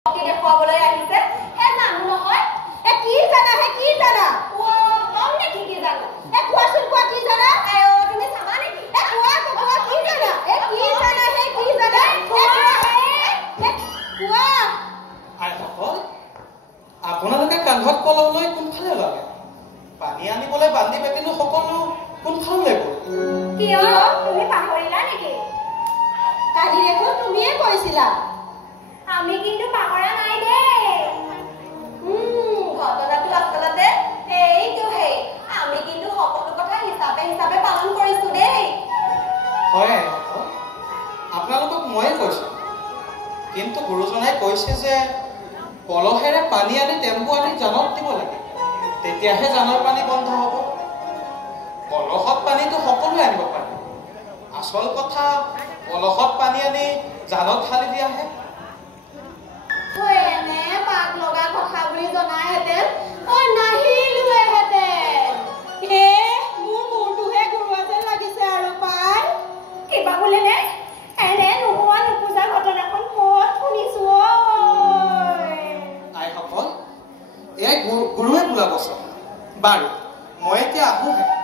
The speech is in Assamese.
দেখুৱাবলৈ আহিছে হে মানুহ নহয় এ কি জানা ও কম নে কি জানা এ কোৱাচোন কোৱা কি জানা আয়ো তুমি চাবা নেকি এ কোৱা কি জানা এ কি জানা কোৱা আই সকল আপোনালোকে কান্ধত কলম লৈ কোনফালে লাগে পানী আনিবলৈ বান্ধি পেকিনো সকলো কোনফালে গ'ল কিয় তুমি পাহৰিলা নেকি কালি দেখোন তুমিয়ে কৈছিলা আমি কিন্তু পাহৰা নাই দেই ঘটনাটো আচলতে এইটোহে আমি কিন্তু সকলো কথা হিচাপে পালন কৰিছো দেই হয় আপোনালোকক ময়ে কৈছো কিন্তু গুৰুজনাই কৈছে যে কলহেৰে পানী আনি টেম্পু আনি জানত দিব লাগে তেতিয়াহে জানৰ পানী বন্ধ হ'ব কলহত পানীটো সকলোৱে আনিব পাৰে আচল কথা কলহত পানী আনি জানত ঢালি দিয়াহে এনে পাক লগা কথা বুলি জনাহেঁতেন নাহিলোহেঁতেন মোৰ মূৰটোহে ঘূৰোৱা যেন লাগিছে আৰু পাই কিবা বোলে নে এনে নোহোৱা নোপোজা ঘটনাখন ক'ত শুনিছো আইসকল এয়াই গুৰুৱে বোলা বচন বাৰু মই এতিয়া আহোঁহে